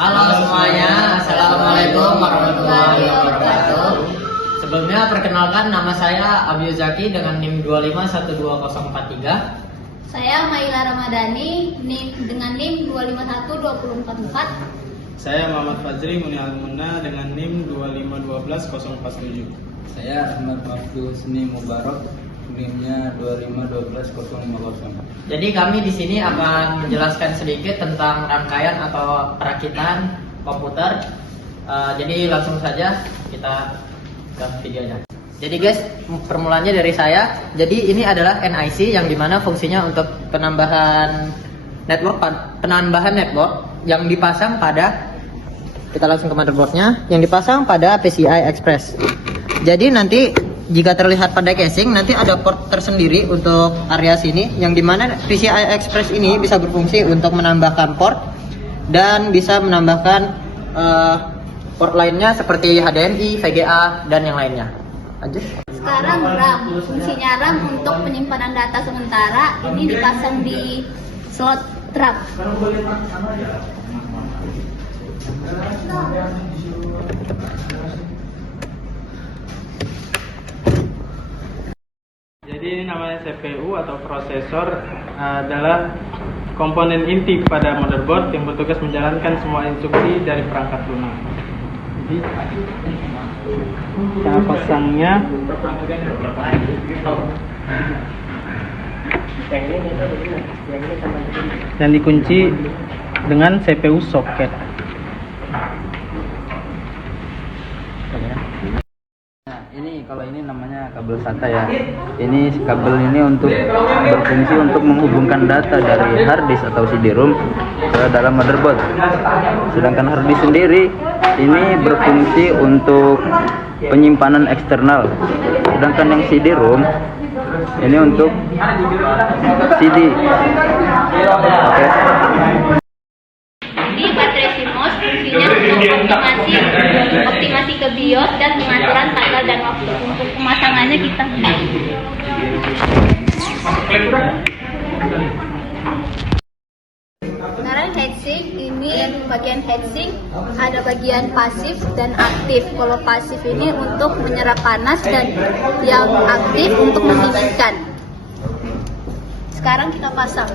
Halo semuanya, Assalamualaikum warahmatullahi wabarakatuh. Sebelumnya perkenalkan, nama saya Abi Zaki dengan NIM 2512043. Saya Maila Ramadhani dengan NIM 251244. Saya Muhammad Fajri Munialmuna dengan NIM 2512047. Saya Ahmad Maftu Husni Mubarak, NIM-nya 2512050. Jadi kami di sini akan menjelaskan sedikit tentang rangkaian atau perakitan komputer. Jadi langsung saja kita ke videonya. Jadi guys, permulaannya dari saya. Jadi ini adalah NIC yang dimana fungsinya untuk penambahan network yang dipasang pada, kita langsung ke motherboardnya, yang dipasang pada PCI Express. Jadi nanti jika terlihat pada casing, nanti ada port tersendiri untuk area sini, yang dimana PCI Express ini bisa berfungsi untuk menambahkan port dan bisa menambahkan port lainnya seperti HDMI, VGA, dan yang lainnya. Lanjut. Sekarang RAM, fungsinya RAM untuk penyimpanan data sementara. Ini dipasang di slot RAM. Jadi ini namanya CPU atau prosesor, adalah komponen inti pada motherboard yang bertugas menjalankan semua instruksi dari perangkat lunak. Jadi cara pasangnya dan dikunci dengan CPU socket. Nah, ini kalau ini namanya kabel SATA ya. Ini kabel ini untuk berfungsi untuk menghubungkan data dari hard disk atau CD-ROM ke dalam motherboard. Sedangkan hard disk sendiri ini berfungsi untuk penyimpanan eksternal. Sedangkan yang CD-ROM ini untuk CD. Oke. Ini baterai CMOS, fungsinya untuk optimasi ke BIOS dan pengaturan tanggal dan waktu. Untuk pemasangannya kita sekarang heatsink. Ini bagian heatsink ada bagian pasif dan aktif. Kalau pasif ini untuk menyerap panas dan yang aktif untuk mendinginkan. Sekarang kita pasang.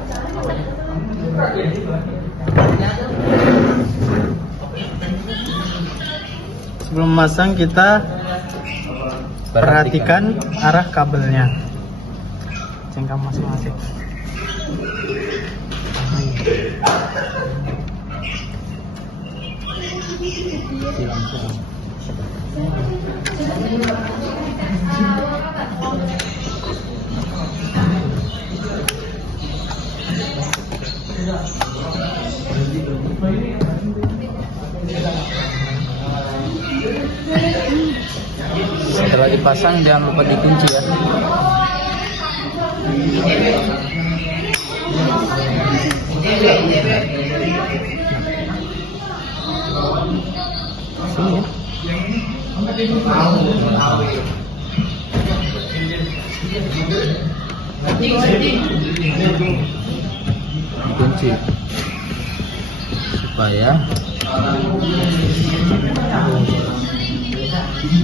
Sebelum memasang kita perhatikan arah kabelnya. Cengkam masing-masing. Setelah dipasang jangan lupa dikunci ya. Sini ya. Dikunci supaya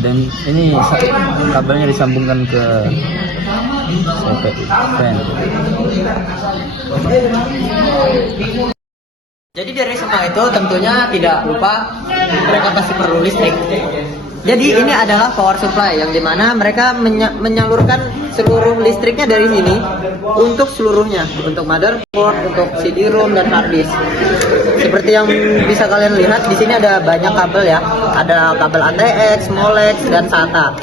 dan ini kabelnya disambungkan ke CPU fan. Jadi dari semua itu tentunya tidak lupa mereka pasti perlu listrik. Jadi ini adalah power supply yang dimana mereka menyalurkan seluruh listriknya dari sini untuk seluruhnya, untuk motherboard, untuk CD-ROM dan hard disk. Seperti yang bisa kalian lihat di sini ada banyak kabel ya, ada kabel ATX, Molex dan SATA.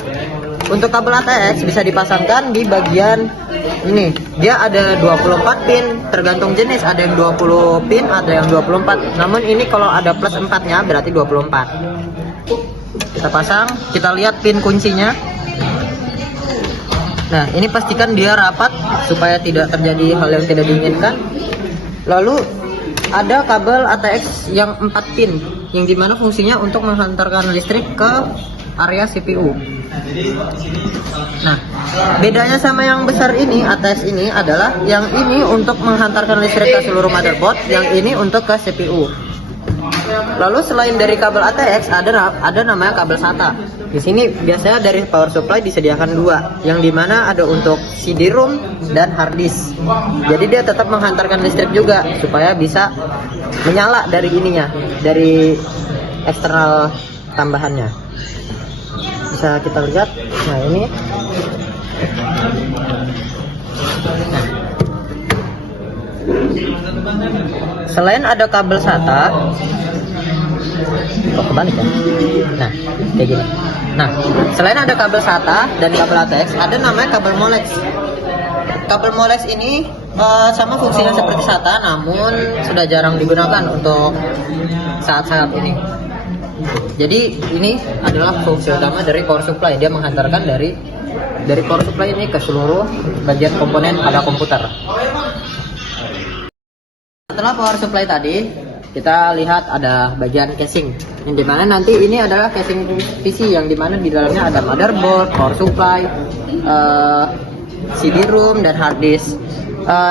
Untuk kabel ATX bisa dipasangkan di bagian ini. Dia ada 24 pin, tergantung jenis, ada yang 20 pin, ada yang 24. Namun ini kalau ada plus 4-nya berarti 24. Kita pasang, kita lihat pin kuncinya. Nah, ini pastikan dia rapat supaya tidak terjadi hal yang tidak diinginkan. Lalu ada kabel ATX yang 4 pin, yang dimana fungsinya untuk menghantarkan listrik ke area CPU. Nah, bedanya sama yang besar ini, ATX ini adalah yang ini untuk menghantarkan listrik ke seluruh motherboard, yang ini untuk ke CPU. Lalu selain dari kabel ATX ada namanya kabel SATA. Di sini biasanya dari power supply disediakan dua, yang dimana ada untuk CD-ROM dan hard disk. Jadi dia tetap menghantarkan listrik juga supaya bisa menyala dari ininya, dari eksternal tambahannya. Bisa kita lihat. Nah ini. Selain ada kabel SATA, kebalik ya. Nah, kayak gini. Nah, selain ada kabel SATA dan kabel ATX, ada namanya kabel Molex. Kabel Molex ini sama fungsinya seperti SATA, namun sudah jarang digunakan untuk saat-saat ini. Jadi ini adalah fungsi utama dari power supply. Dia menghantarkan dari power supply ini ke seluruh bagian komponen pada komputer. Setelah power supply tadi, kita lihat ada bagian casing, yang dimana nanti ini adalah casing PC, yang dimana di dalamnya ada motherboard, power supply, CD-ROM dan hard disk.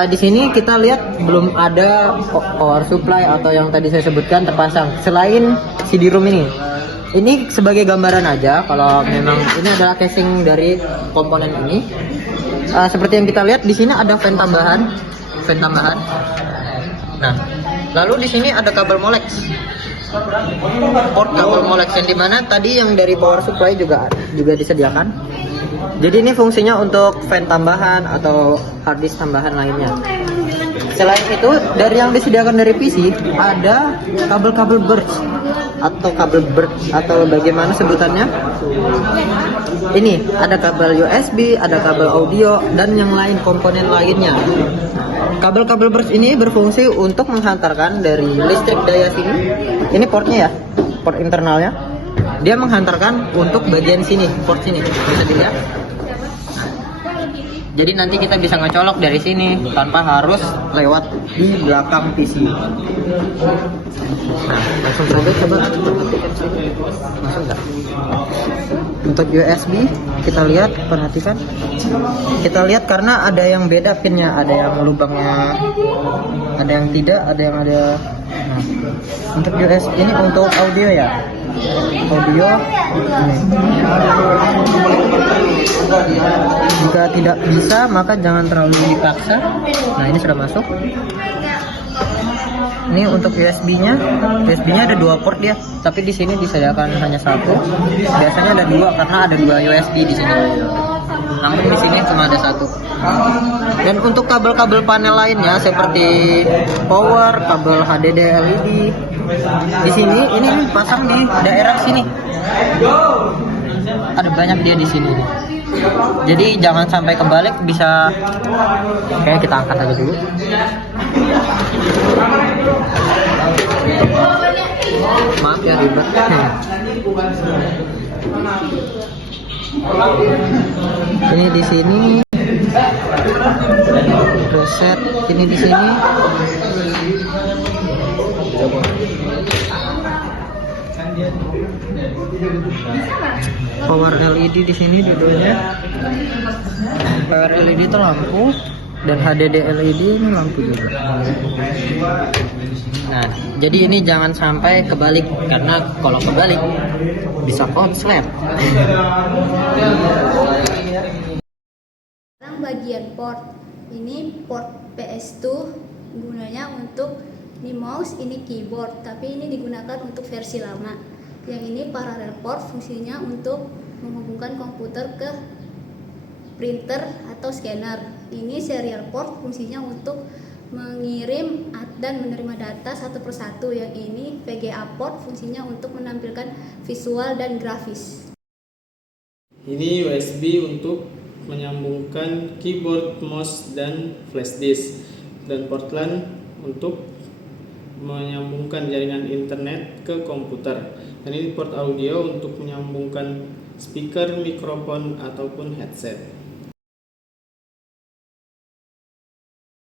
Di sini kita lihat belum ada power supply atau yang tadi saya sebutkan terpasang selain CD-ROM ini. Ini sebagai gambaran aja kalau memang ini adalah casing dari komponen ini. Seperti yang kita lihat di sini ada fan tambahan. Nah, lalu di sini ada kabel Molex. Port kabel Molex yang dimana tadi yang dari power supply juga disediakan. Jadi ini fungsinya untuk fan tambahan atau hard disk tambahan lainnya. Selain itu, dari yang disediakan dari PC ada kabel-kabel bridge atau bagaimana sebutannya. Ini ada kabel USB, ada kabel audio dan yang lain komponen lainnya. Kabel-kabel bridge ini berfungsi untuk menghantarkan dari listrik daya sini. Ini portnya ya, port internalnya. Dia menghantarkan untuk bagian sini, port sini. Bisa dilihat. Jadi nanti kita bisa ngecolok dari sini tanpa harus lewat di belakang PC. Nah, langsung saja coba perhatikan sini. Masuk nggak? Untuk USB kita lihat, perhatikan. Kita lihat karena ada yang beda pinnya, ada yang lubangnya, ada yang tidak, ada yang ada. Nah, untuk USB ini untuk audio ya. Audio ini. Jika tidak bisa maka jangan terlalu dipaksa. Nah, ini sudah masuk. Ini untuk USB-nya ada dua port dia, tapi di sini disediakan hanya satu. Biasanya ada dua karena ada dua USB di sini. Namun di sini cuma ada satu. Dan untuk kabel-kabel panel lainnya seperti power, kabel HDD LED, di sini ini pasang di daerah sini. Ada banyak dia di sini. Jadi jangan sampai kebalik, bisa. Oke, kita angkat aja dulu. Maaf ya ribet. Ini di sini reset, ini di sini. Power LED di sini dua-duanya. Power LED itu lampu dan HDD LED ini lampu juga. Nah, jadi ini jangan sampai kebalik karena kalau kebalik bisa konslet. Sekarang bagian port. Ini port PS2 gunanya untuk ini mouse, ini keyboard, tapi ini digunakan untuk versi lama. Yang ini parallel port fungsinya untuk menghubungkan komputer ke printer atau scanner. Ini serial port fungsinya untuk mengirim dan menerima data satu persatu. Yang ini VGA port fungsinya untuk menampilkan visual dan grafis. Ini USB untuk menyambungkan keyboard, mouse, dan flash disk. Dan port LAN untuk menyambungkan jaringan internet ke komputer. Dan ini port audio untuk menyambungkan speaker, mikrofon, ataupun headset.